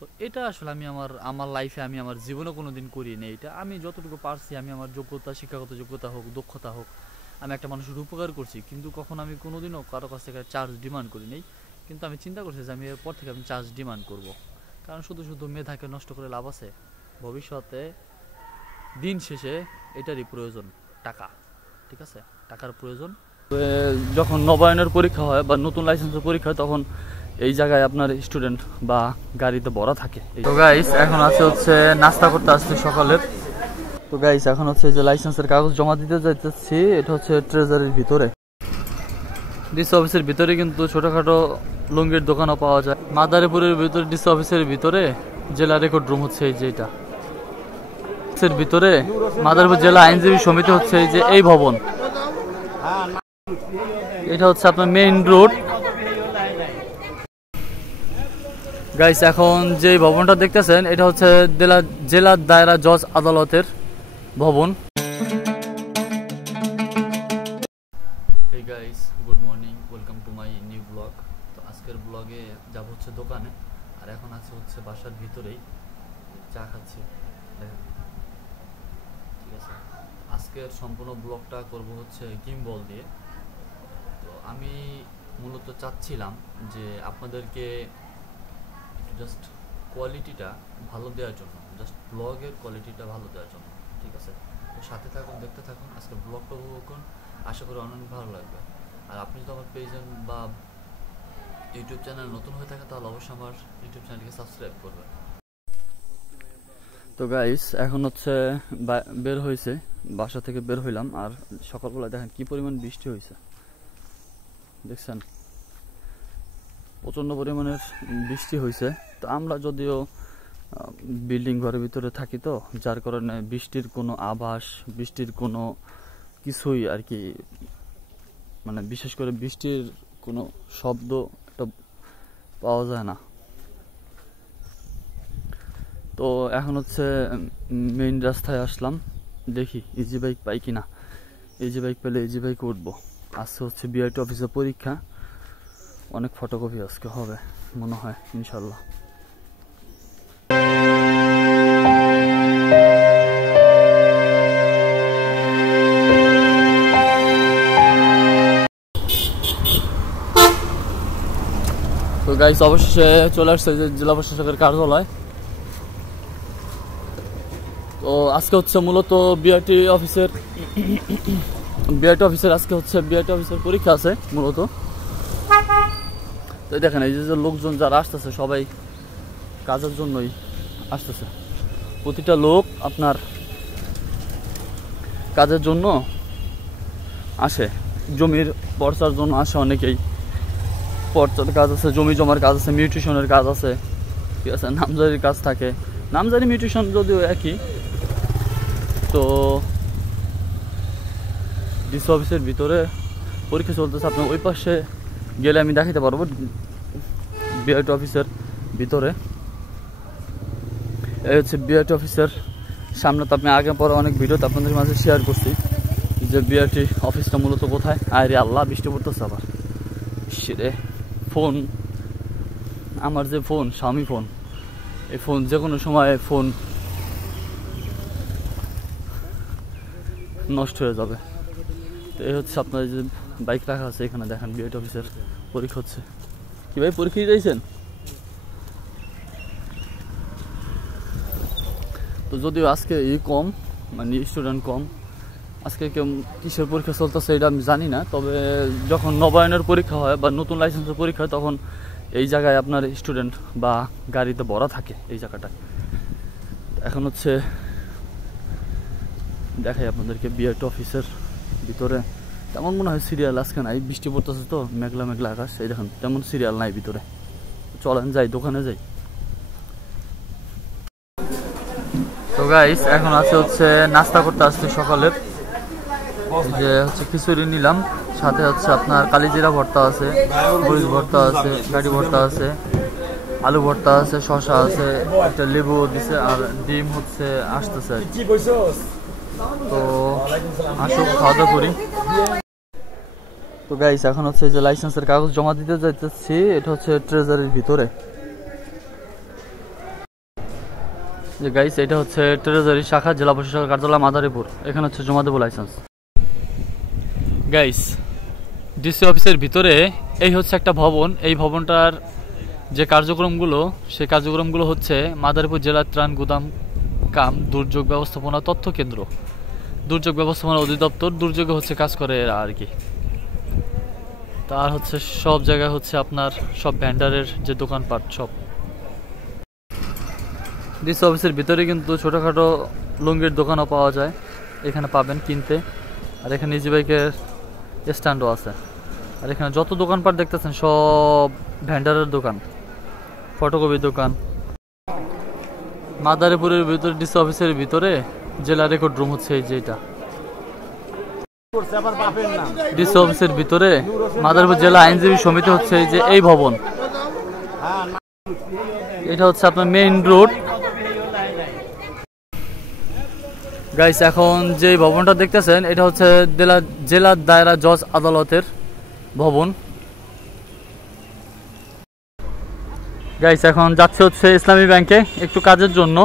তো এটা আসলে আমি আমার আমার লাইফে আমি আমার জীবনে কোনোদিন করিনি। এটা আমি যতটুকু পারছি আমি আমার যোগ্যতা, শিক্ষাগত যোগ্যতা হোক, দক্ষতা হোক, আমি একটা মানুষের উপকার করছি, কিন্তু কখন আমি কোনোদিনও কারো কাছ থেকে চার্জ ডিমান্ড করি নাই। কিন্তু আমি চিন্তা করছি যে আমি এরপর থেকে আমি চার্জ ডিমান্ড করব, কারণ শুধু শুধু মেধাকে নষ্ট করে লাভ আছে? ভবিষ্যতে দিন শেষে এটারই প্রয়োজন, টাকা। ঠিক আছে, টাকার প্রয়োজন। যখন নবায়নের পরীক্ষা হয় বা নতুন লাইসেন্সের পরীক্ষা হয়, তখন এই জায়গায় আপনার স্টুডেন্ট বা গাড়িতে ভরা থাকে। তো গাইস এখন আছে হচ্ছে নাস্তা করতে আসছে সকালের। তো গাইস এখন হচ্ছে যে লাইসেন্সের কাগজ জমা দিতে যাইতেছি, এটা হচ্ছে ট্রেজারির ভিতরে। ডিসি অফিসের ভিতরে কিন্তু ছোটখাটো লুঙ্গির দোকানও পাওয়া যায়। মাদারীপুরের ভিতরে ডিসি অফিসের ভিতরে জেলা রেকর্ড রুম হচ্ছে এই যে এটা। এর ভিতরে মাদারীপুর জেলা আইনজীবী সমিতি হচ্ছে এই যে এই ভবন। এটা হচ্ছে আপনার মেইন রোড। গাইস এখন যে ভবনটা দেখতেছেন এটা হচ্ছে জেলা দায়রা জজ আদালতের ভবন। Hey guys, good morning, welcome to my new blog. তো আজকের ব্লগে যাব হচ্ছে দোকানে, আর এখন আছে হচ্ছে বাসার ভিতরেই চা খাচ্ছি। ঠিক আছে, আজকের সম্পূর্ণ ব্লগটা করব হচ্ছে গিম্বল দিয়ে। তো আমি মূলত চাচ্ছিলাম যে আপনাদেরকে জাস্ট কোয়ালিটিটা ভালো দেওয়ার জন্য, জাস্ট ব্লগের কোয়ালিটিটা ভালো দেওয়ার জন্য। ঠিক আছে, তো সাথে থাকুন, দেখতে থাকুন, আজকে ব্লগটা উপভোগ করুন, আশা করি অনেক ভালো লাগবে। আর আপনি যদি আমার পেজ বা ইউটিউব চ্যানেল নতুন হয়ে থাকে তাহলে অবশ্যই আমার ইউটিউব চ্যানেলকে সাবস্ক্রাইব করবেন। তো গাইস এখন হচ্ছে বের হয়েছে, বাসা থেকে বের হইলাম, আর সকালবেলা দেখেন কি পরিমাণ বৃষ্টি হয়েছে, দেখছেন প্রচণ্ড পরিমাণের বৃষ্টি হয়েছে। তো আমরা যদিও বিল্ডিং ঘরের ভিতরে থাকি, তো যার কারণে বৃষ্টির কোনো আভাস, বৃষ্টির কোনো কিছুই আর কি, মানে বিশেষ করে বৃষ্টির কোনো শব্দ এটা পাওয়া যায় না। তো এখন হচ্ছে মেইন রাস্তায় আসলাম, দেখি ইজি বাইক পাই কিনা। ইজি বাইক পেলে ইজি বাইক উঠবো। আজকে হচ্ছে বিআরটি অফিসের পরীক্ষা, অনেক ফটোকপি আজকে হবে মনে হয় ইনশাল্লাহ। তো গাইস অবশেষে চলে আসছে যে জেলা প্রশাসকের কার্যালয়। তো আজকে হচ্ছে মূলত বিআরটি অফিসের আজকে হচ্ছে বিআরটি অফিসের পরীক্ষা আছে মূলত। তো দেখেন এই যে লোকজন যারা আসতেছে সবাই কাজের জন্যই আসতেছে। প্রতিটা লোক আপনার কাজের জন্য আসে, জমির পর্চার জন্য আসে অনেকেই। পর্চার কাজ আছে, জমি জমার কাজ আছে, মিউটেশনের কাজ আছে, ঠিক আছে, নামজারির কাজ থাকে। নামজারি মিউটেশন যদিও একই। তো ডিসি অফিসের ভিতরে পরীক্ষা চলতেছে, আপনার ওই পাশে গেলে আমি দেখাতে পারবো বিআরটি অফিসের ভিতরে। এই হচ্ছে বিআরটি অফিসের সামনে। তো আপনি আগে পরে অনেক ভিডিওতে আপনাদের মাঝে শেয়ার করছি যে বিআরটি অফিসটা মূলত কোথায়। আরে আল্লাহ, বৃষ্টি পড়তেছে আবার। সেরে ফোন, আমার যে ফোন, স্বামী ফোন, এই ফোন যে কোনো সময় ফোন নষ্ট হয়ে যাবে। তো এই হচ্ছে আপনার যে বাইক রাখা আছে এখানে, দেখেন বিআরটি অফিসের পরীক্ষা হচ্ছে। কি ভাই পরীক্ষা দিয়েছেন? তো যদিও আজকে কম, মানে স্টুডেন্ট কম, আজকে কেউ কিসের পরীক্ষা চলতেছে এটা আমি জানি না। তবে যখন নবায়নের পরীক্ষা হয় বা নতুন লাইসেন্সের পরীক্ষা হয়, তখন এই জায়গায় আপনার স্টুডেন্ট বা গাড়িতে ভরা থাকে এই জায়গাটায়। এখন হচ্ছে দেখাই আপনাদেরকে বিআরটি অফিসের ভিতরে। তেমন মনে হয় সিরিয়াল আজকে নাই, বৃষ্টি পড়তেছে তো, মেঘলা মেঘলা আকাশ। এই দেখেন তেমন সিরিয়াল নাই ভিতরে। চলেন যাই, দোকানে যাই। তো গাইস এখন আছে হচ্ছে নাস্তা করতে আসছে সকালের, যে হচ্ছে খিচুড়ি নিলাম, সাথে হচ্ছে আপনার কালিজিরা ভর্তা আছে, মরিচ ভর্তা আছে, গাড়ি ভর্তা আছে, আলু ভর্তা আছে, শসা আছে, একটা লেবু দিছে, আর ডিম হচ্ছে আসতেছে। তো আসুক, খাওয়া দাওয়া করি। তো গাইস এখন হচ্ছে যে লাইসেন্সের কাগজ জমা দিতে যাইতেছি, এটা হচ্ছে ট্রেজারির ভিতরে। যে গাইস এটা হচ্ছে ট্রেজারি শাখা জেলা প্রশাসক কার্যালয় মাদারীপুর। এখানে হচ্ছে জমা দেবো লাইসেন্স। গাইস ডিসি অফিসের ভিতরে এই হচ্ছে একটা ভবন। এই ভবনটার যে কার্যক্রমগুলো, সেই কার্যক্রমগুলো হচ্ছে মাদারীপুর জেলা ত্রাণ গুদাম কাম দুর্যোগ ব্যবস্থাপনা তথ্য কেন্দ্র, দুর্যোগ ব্যবস্থাপনা অধিদপ্তর। দুর্যোগে হচ্ছে কাজ করে এরা আর কি। তার হচ্ছে সব জায়গায় হচ্ছে আপনার সব ভ্যান্ডারের যে দোকানপাট সব। ডিসি অফিসের ভিতরে কিন্তু ছোটোখাটো লুঙ্গির দোকানও পাওয়া যায়, এখানে পাবেন কিনতে। আর এখানে ইজি বাইকের স্ট্যান্ডও আছে। আর এখানে যত দোকানপাট দেখতেছেন সব ভ্যান্ডারের দোকান, ফটোকপির দোকান। মাদারীপুরের ভিতরে ডিসি অফিসের ভিতরে জেলা রেকর্ড রুম হচ্ছে এই যে এটা। ডিসি অফিসের ভিতরে মাদারীপুর জেলা আইনজীবী সমিতি হচ্ছে এই যে এই ভবন। এটা হচ্ছে আপনার মেইন রোড। গাইস এখন যে ভবনটা দেখতেছেন এটা হচ্ছে জেলা দায়রা জজ আদালতের ভবন। গাইস এখন যাচ্ছে হচ্ছে ইসলামী ব্যাংকে একটু কাজের জন্য।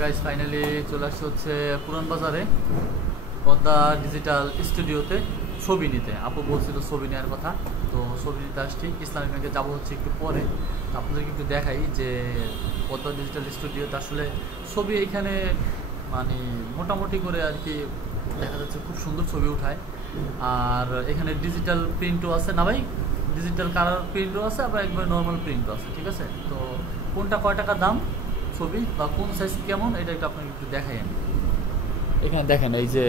গাইস ফাইনালি চলে আসছে হচ্ছে পুরান বাজারে পদ্মা ডিজিটাল স্টুডিওতে ছবি নিতে। আপু বলছিল ছবি নেওয়ার কথা, তো ছবি নিতে আসছি। ইসলামী ব্যাংকে যাবো হচ্ছে একটু পরে। আপনাদেরকে একটু দেখাই যে পদ্মা ডিজিটাল স্টুডিওতে আসলে ছবি এইখানে মানে মোটামুটি করে আর কি দেখা যাচ্ছে খুব সুন্দর ছবি উঠায়। আর এখানে ডিজিটাল প্রিন্টও আছে না ভাই, ডিজিটাল কালার প্রিন্টও আছে, আবার একবার নর্মাল প্রিন্টও আছে। ঠিক আছে, তো কোনটা কয় টাকা দাম ছবি বা কোন সাইজ কেমন এটা একটু আপনাকে একটু দেখাই আমি। এখানে দেখেন এই যে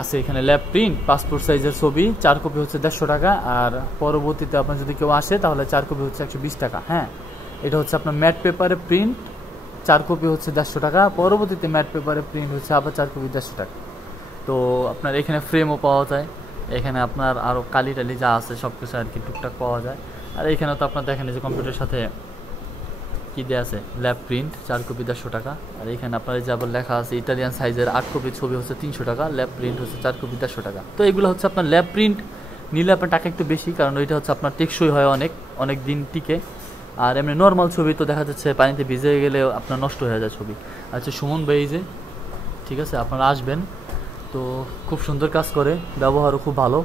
আছে এখানে ল্যাব প্রিন্ট পাসপোর্ট সাইজের ছবি 4 কপি হচ্ছে 150 টাকা। আর পরবর্তীতে আপনার যদি কেউ আসে তাহলে 4 কপি হচ্ছে 120 টাকা। হ্যাঁ, এটা হচ্ছে আপনার ম্যাট পেপারে প্রিন্ট 4 কপি হচ্ছে 150 টাকা। পরবর্তীতে ম্যাট পেপারে প্রিন্ট হচ্ছে আবার 4 কপি 150 টাকা। তো আপনার এখানে ফ্রেমও পাওয়া যায়, এখানে আপনার আরও কালি টালি যা আছে সব কিছু আর কি টুকটাক পাওয়া যায়। আর এখানে তো আপনার দেখেন যে কম্পিউটারের সাথে কি দেওয়া আছে ল্যাব প্রিন্ট 4 কপি 150 টাকা। আর এখানে আপনার যে আবার লেখা আছে ইটালিয়ান সাইজের 8 কপি ছবি হচ্ছে 300 টাকা, ল্যাব প্রিন্ট হচ্ছে 4 কপি 150 টাকা। তো এগুলো হচ্ছে আপনার ল্যাব প্রিন্ট নিলে আপনার টাকা একটু বেশি, কারণ ওইটা হচ্ছে আপনার টেকসই হয়, অনেক দিন টিকে। আর এমনি নর্মাল ছবি তো দেখা যাচ্ছে পানিতে ভিজে গেলে আপনার নষ্ট হয়ে যায় ছবি। আচ্ছা সুমন ভাই যে ঠিক আছে আপনারা আসবেন, তো খুব সুন্দর কাজ করে, ব্যবহারও খুব ভালো।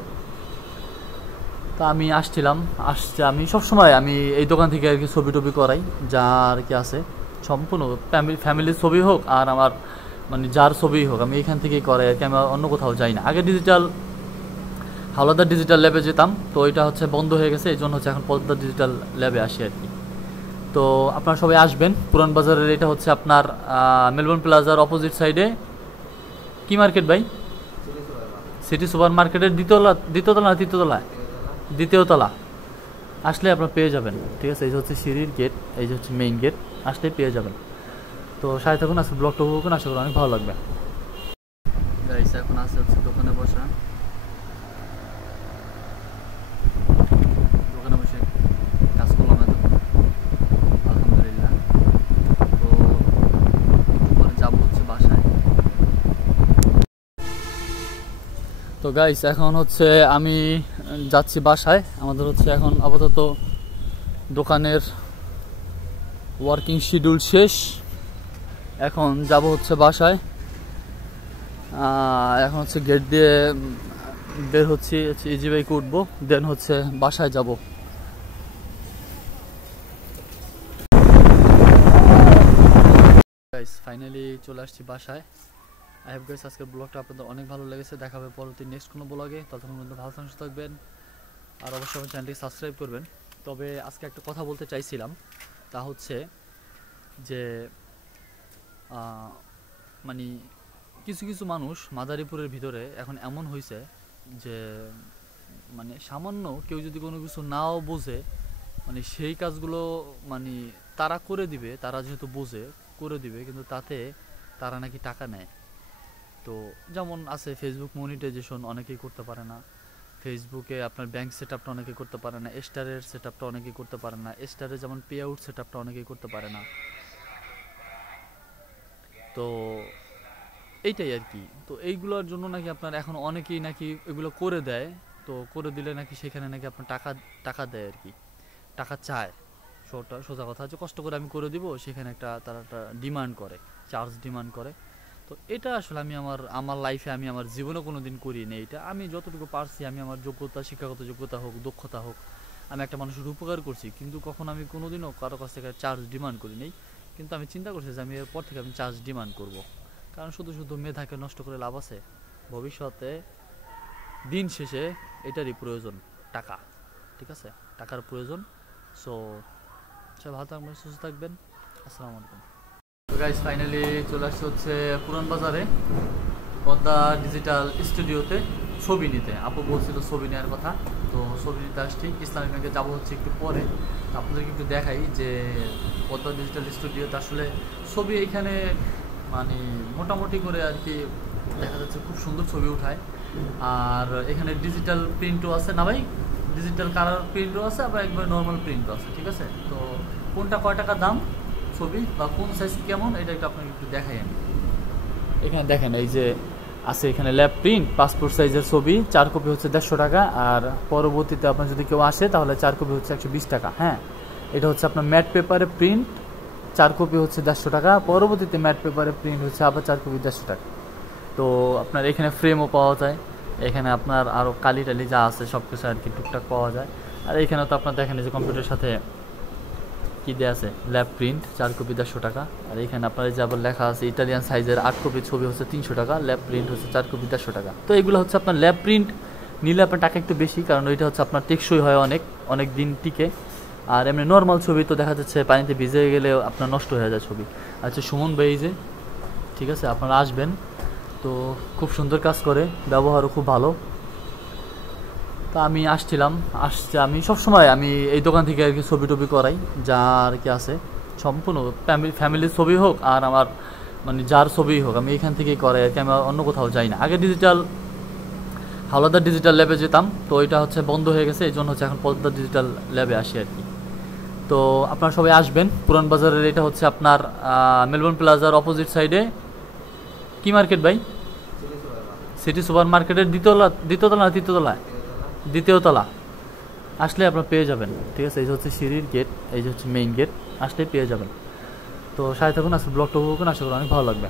তা আমি আমি সবসময় আমি এই দোকান থেকে আর কি ছবি টবি করাই, যা আর কি আছে সম্পূর্ণ ফ্যামিলির ছবি হোক আর আমার মানে যার ছবি হোক আমি এখান থেকেই করাই আর কি। আমি অন্য কোথাও যাই না। আগে হাওলাদার ডিজিটাল ল্যাবে যেতাম, তো এটা হচ্ছে বন্ধ হয়ে গেছে, এই জন্য হচ্ছে এখন পদ্মা ডিজিটাল ল্যাবে আসি আর কি। তো আপনারা সবাই আসবেন পুরান বাজারের। এটা হচ্ছে আপনার মেলবোর্ন প্লাজার অপোজিট সাইডে কি মার্কেট ভাই? সিটি সুপার মার্কেটের দ্বিতীয় তলা আসলে আপনারা পেয়ে যাবেন। ঠিক আছে, এই যে হচ্ছে সিঁড়ির গেট, এই যে হচ্ছে মেইন গেট, আসলে পেয়ে যাবেন। তো সাথে থাকুন, আজকে ব্লগটা উপভোগ করুন, আশা করি অনেক ভালো লাগবে। গাইস এখন আসছে হচ্ছে দোকানে বসে কাজ করলাম এতক্ষণ, আলহামদুলিল্লাহ। তো একটু পরে যাবো হচ্ছে বাসায়। তো গাইস এখন হচ্ছে আমি যাচ্ছি বাসায়। আমাদের হচ্ছে এখন আপাতত দোকানের ওয়ার্কিং শিডিউল শেষ, এখন যাব হচ্ছে বাসায়। এখন হচ্ছে গেট দিয়ে বের হচ্ছে ইজি বাইকে উঠবো, দেন হচ্ছে বাসায় যাব। গাইস ফাইনালি চলে আসছি বাসায়। আই হোপ গাইস আজকের ব্লগটা আপনাদের অনেক ভালো লেগেছে। দেখা হবে পরবর্তী নেক্সট কোনো ব্লগে, ততক্ষণ পর্যন্ত ভালো থাকবেন আর অবশ্যই আমার চ্যানেলটি সাবস্ক্রাইব করবেন। তবে আজকে একটা কথা বলতে চাইছিলাম, তা হচ্ছে যে মানে কিছু মানুষ মাদারীপুরের ভিতরে এখন এমন হয়েছে যে মানে সামান্য কেউ যদি কোনো কিছু নাও বোঝে মানে সেই কাজগুলো মানে তারা করে দিবে, তারা যেহেতু বোঝে করে দিবে, কিন্তু তাতে তারা নাকি টাকা নেয়। তো যেমন আছে ফেসবুক মনিটাইজেশন অনেকেই করতে পারে না, ফেসবুকে আপনার ব্যাংক সেট আপটা অনেকেই করতে পারে না, স্টারের সেট আপটা অনেকেই করতে পারে না, স্টারে যেমন পে আউট সেট আপটা অনেকেই করতে পারে না। তো এইটাই আর কি। তো এইগুলোর জন্য নাকি আপনার এখন অনেকেই নাকি এগুলো করে দেয়। তো করে দিলে নাকি সেখানে নাকি আপনার টাকা টাকা দেয় আর কি, টাকা চায়। সোজা কথা হচ্ছে, কষ্ট করে আমি করে দিব, সেখানে তারা একটা ডিমান্ড করে, চার্জ ডিমান্ড করে। তো এটা আসলে আমি আমার লাইফে আমি আমার জীবনে কোনো দিন করিনি। এটা আমি যতটুকু পারছি, আমি আমার যোগ্যতা, শিক্ষাগত যোগ্যতা হোক, দক্ষতা হোক, আমি একটা মানুষের উপকার করছি, কিন্তু কখন আমি কোনোদিনও কারো কাছ থেকে চার্জ ডিমান্ড করি নাই। কিন্তু আমি চিন্তা করছি যে আমি এরপর থেকে আমি চার্জ ডিমান্ড করব। কারণ শুধু শুধু মেধাকে নষ্ট করে লাভ আছে? ভবিষ্যতে দিন শেষে এটারই প্রয়োজন, টাকা। ঠিক আছে, টাকার প্রয়োজন। সো সবাই ভালো থাকবেন, সুস্থ থাকবেন। আসসালামু আলাইকুম। তো গাইস, ফাইনালি চলে আসছে হচ্ছে পুরান বাজারে পদ্মা ডিজিটাল স্টুডিওতে ছবি নিতে। আপু বলছিল ছবি নেওয়ার কথা, তো ছবি নিতে আসছি। ইসলামিক ব্যাংকে যাবো হচ্ছে একটু পরে। আপনাদেরকে একটু দেখাই যে পদ্মা ডিজিটাল স্টুডিওতে আসলে ছবি এখানে মানে মোটামুটি করে আর কি দেখা যাচ্ছে, খুব সুন্দর ছবি উঠায়। আর এখানে ডিজিটাল প্রিন্টও আছে না ভাই, ডিজিটাল কালার প্রিন্টও আছে, আবার একবার নর্মাল প্রিন্টও আছে। ঠিক আছে, তো কোনটা কয় টাকা দাম ছবি বা কোন সাইজ কেমন, এটা একটু আপনাকে একটু দেখাই আমি। এখানে দেখেন, এই যে আছে এখানে ল্যাব প্রিন্ট পাসপোর্ট সাইজের ছবি 4 কপি হচ্ছে 150 টাকা। আর পরবর্তীতে আপনার যদি কেউ আসে তাহলে 4 কপি হচ্ছে 120 টাকা। হ্যাঁ, এটা হচ্ছে আপনার ম্যাট পেপারে প্রিন্ট 4 কপি হচ্ছে 150 টাকা। পরবর্তীতে ম্যাট পেপারে প্রিন্ট হচ্ছে আবার 4 কপি 150 টাকা। তো আপনার এখানে ফ্রেমও পাওয়া যায়, এখানে আপনার আরও কালি টালি যা আছে সব কিছু আর কি টুকটাক পাওয়া যায়। আর এখানে তো আপনার দেখেন যে কম্পিউটারের সাথে কি দেওয়া আছে, ল্যাব প্রিন্ট 4 কপি 150 টাকা। আর এখানে আপনার যে আবার লেখা আছে ইটালিয়ান সাইজের 8 কপি ছবি হচ্ছে 300 টাকা, ল্যাব প্রিন্ট হচ্ছে 4 কপি 150 টাকা। তো এগুলো হচ্ছে আপনার ল্যাব প্রিন্ট নিলে আপনার টাকা একটু বেশি, কারণ ওইটা হচ্ছে আপনার টেকসই হয়, অনেক অনেক দিন টিকে। আর এমনি নর্মাল ছবি তো দেখা যাচ্ছে পানিতে ভিজে গেলে আপনার নষ্ট হয়ে যায় ছবি। আচ্ছা, সুমন ভাই যে, ঠিক আছে, আপনারা আসবেন। তো খুব সুন্দর কাজ করে, ব্যবহারও খুব ভালো। তো আমি আমি সবসময় আমি এই দোকান থেকে আর কি ছবি টবি করাই, যা আর কি আছে সম্পূর্ণ ফ্যামিলির ছবি হোক আর আমার মানে যার ছবি হোক, আমি এখান থেকেই করাই আর কি। আমি অন্য কোথাও যাই না। আগে হাওলাদার ডিজিটাল ল্যাবে যেতাম, তো এটা হচ্ছে বন্ধ হয়ে গেছে, এই জন্য হচ্ছে এখন পদ্মা ডিজিটাল ল্যাবে আসি আর কি। তো আপনারা সবাই আসবেন পুরান বাজারের। এটা হচ্ছে আপনার মেলবোর্ন প্লাজার অপোজিট সাইডে কি মার্কেট ভাই? সিটি সুপার মার্কেটের দ্বিতীয়তলা না তৃতীয়তলায়? দ্বিতীয় তলা আসলে আপনারা পেয়ে যাবেন। ঠিক আছে, এই যে হচ্ছে সিঁড়ির গেট, এই যে হচ্ছে মেইন গেট, আসলে পেয়ে যাবেন। তো সাথে থাকুন, আজকে ব্লগটা উপভোগ করুন, আশা করি অনেক ভালো লাগবে।